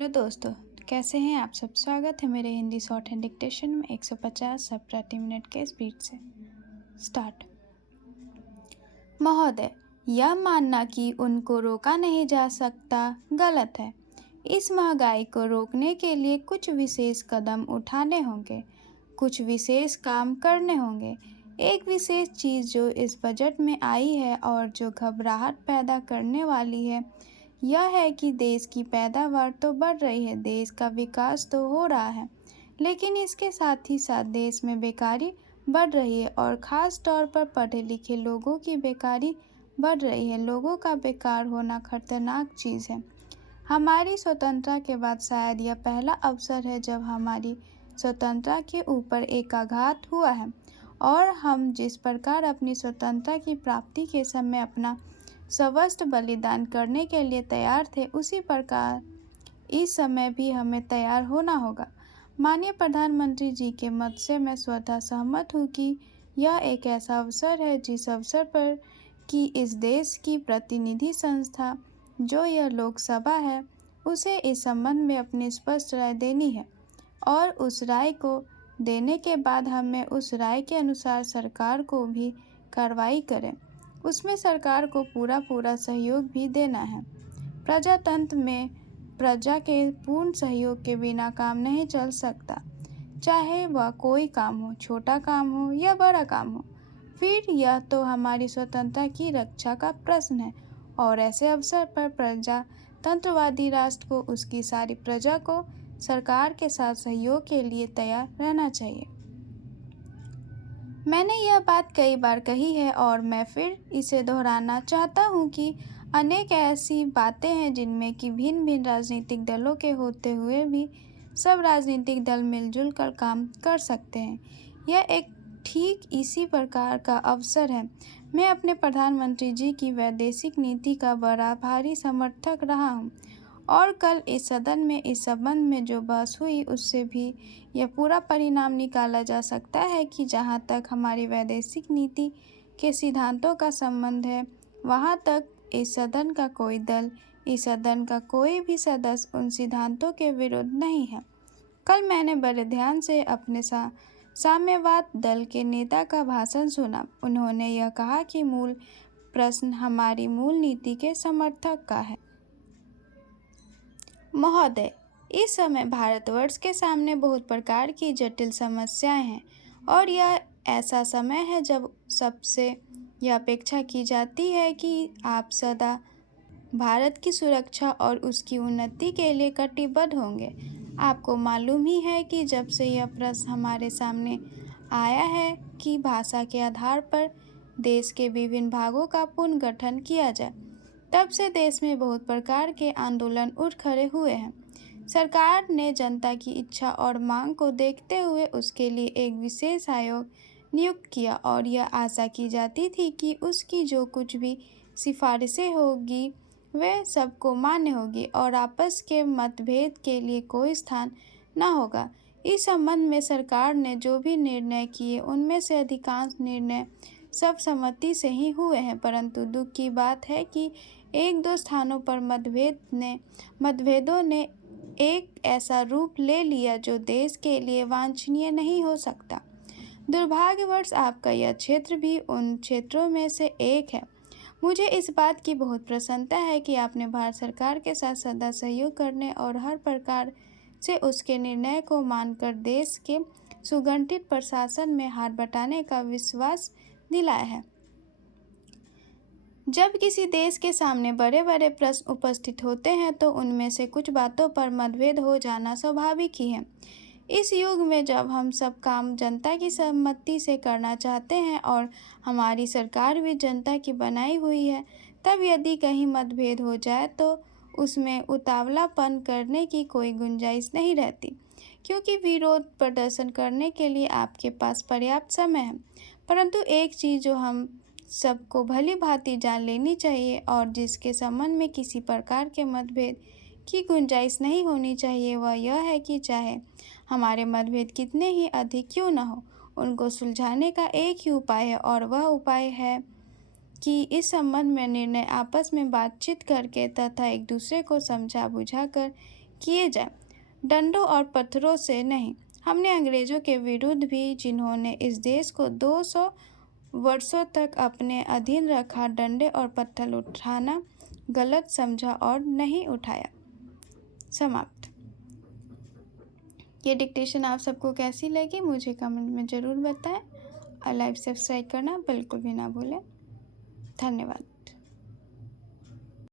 Hello दोस्तों, कैसे हैं आप सब। स्वागत है मेरे हिंदी शॉर्ट हैंड डिक्टेशन में 150 शब्द प्रति मिनट के स्पीड से। स्टार्ट। महोदय, यह मानना कि उनको रोका नहीं जा सकता गलत है। इस महंगाई को रोकने के लिए कुछ विशेष कदम उठाने होंगे, कुछ विशेष काम करने होंगे। एक विशेष चीज़ जो इस बजट में आई है और जो घबराहट पैदा करने वाली है, यह है कि देश की पैदावार तो बढ़ रही है, देश का विकास तो हो रहा है, लेकिन इसके साथ ही साथ देश में बेकारी बढ़ रही है और ख़ास तौर पर पढ़े लिखे लोगों की बेकारी बढ़ रही है। लोगों का बेकार होना खतरनाक चीज़ है। हमारी स्वतंत्रता के बाद शायद यह पहला अवसर है जब हमारी स्वतंत्रता के ऊपर एक आघात हुआ है और हम जिस प्रकार अपनी स्वतंत्रता की प्राप्ति के समय अपना सर्वस्व बलिदान करने के लिए तैयार थे, उसी प्रकार इस समय भी हमें तैयार होना होगा। माननीय प्रधानमंत्री जी के मत से मैं स्वतः सहमत हूँ कि यह एक ऐसा अवसर है जिस अवसर पर कि इस देश की प्रतिनिधि संस्था जो यह लोकसभा है, उसे इस संबंध में अपनी स्पष्ट राय देनी है और उस राय को देने के बाद हमें उस राय के अनुसार सरकार को भी कार्रवाई करें। उसमें सरकार को पूरा सहयोग भी देना है। प्रजातंत्र में प्रजा के पूर्ण सहयोग के बिना काम नहीं चल सकता, चाहे वह कोई काम हो, छोटा काम हो या बड़ा काम हो। फिर यह तो हमारी स्वतंत्रता की रक्षा का प्रश्न है और ऐसे अवसर पर प्रजातंत्रवादी राष्ट्र को उसकी सारी प्रजा को सरकार के साथ सहयोग के लिए तैयार रहना चाहिए। मैंने यह बात कई बार कही है और मैं फिर इसे दोहराना चाहता हूँ कि अनेक ऐसी बातें हैं जिनमें कि भिन्न भिन्न राजनीतिक दलों के होते हुए भी सब राजनीतिक दल मिलजुल कर काम कर सकते हैं। यह एक ठीक इसी प्रकार का अवसर है। मैं अपने प्रधानमंत्री जी की वैदेशिक नीति का बड़ा भारी समर्थक रहा हूँ और कल इस सदन में इस संबंध में जो बहस हुई उससे भी यह पूरा परिणाम निकाला जा सकता है कि जहाँ तक हमारी वैदेशिक नीति के सिद्धांतों का संबंध है, वहाँ तक इस सदन का कोई दल, इस सदन का कोई भी सदस्य उन सिद्धांतों के विरुद्ध नहीं है। कल मैंने बड़े ध्यान से अपने साम्यवाद दल के नेता का भाषण सुना। उन्होंने यह कहा कि मूल प्रश्न हमारी मूल नीति के समर्थक का है। महोदय, इस समय भारतवर्ष के सामने बहुत प्रकार की जटिल समस्याएं हैं और यह ऐसा समय है जब सबसे यह अपेक्षा की जाती है कि आप सदा भारत की सुरक्षा और उसकी उन्नति के लिए कटिबद्ध होंगे। आपको मालूम ही है कि जब से यह प्रश्न हमारे सामने आया है कि भाषा के आधार पर देश के विभिन्न भागों का पुनर्गठन किया जाए, तब से देश में बहुत प्रकार के आंदोलन उठ खड़े हुए हैं। सरकार ने जनता की इच्छा और मांग को देखते हुए उसके लिए एक विशेष आयोग नियुक्त किया और यह आशा की जाती थी कि उसकी जो कुछ भी सिफारिशें होगी वे सबको मान्य होगी और आपस के मतभेद के लिए कोई स्थान न होगा। इस संबंध में सरकार ने जो भी निर्णय किए उनमें से अधिकांश निर्णय सर्वसम्मति से ही हुए हैं, परंतु दुख की बात है कि एक दो स्थानों पर मतभेदों ने एक ऐसा रूप ले लिया जो देश के लिए वांछनीय नहीं हो सकता। दुर्भाग्यवश आपका यह क्षेत्र भी उन क्षेत्रों में से एक है। मुझे इस बात की बहुत प्रसन्नता है कि आपने भारत सरकार के साथ सदा सहयोग करने और हर प्रकार से उसके निर्णय को मानकर देश के सुगठित प्रशासन में हाथ बटाने का विश्वास दिलाया है। जब किसी देश के सामने बड़े बड़े प्रश्न उपस्थित होते हैं तो उनमें से कुछ बातों पर मतभेद हो जाना स्वाभाविक ही है। इस युग में जब हम सब काम जनता की सहमति से करना चाहते हैं और हमारी सरकार भी जनता की बनाई हुई है, तब यदि कहीं मतभेद हो जाए तो उसमें उतावलापन करने की कोई गुंजाइश नहीं रहती, क्योंकि विरोध प्रदर्शन करने के लिए आपके पास पर्याप्त समय है। परंतु एक चीज़ जो हम सबको भली भांति जान लेनी चाहिए और जिसके संबंध में किसी प्रकार के मतभेद की गुंजाइश नहीं होनी चाहिए, वह यह है कि चाहे हमारे मतभेद कितने ही अधिक क्यों न हो, उनको सुलझाने का एक ही उपाय है और वह उपाय है कि इस संबंध में निर्णय आपस में बातचीत करके तथा एक दूसरे को समझा बुझाकर किए जाए, डंडों और पत्थरों से नहीं। हमने अंग्रेजों के विरुद्ध भी, जिन्होंने इस देश को 200 वर्षों तक अपने अधीन रखा, डंडे और पत्थर उठाना गलत समझा और नहीं उठाया। समाप्त। ये डिक्टेशन आप सबको कैसी लगी मुझे कमेंट में ज़रूर बताएं और लाइक सब्सक्राइब करना बिल्कुल भी ना भूलें। धन्यवाद।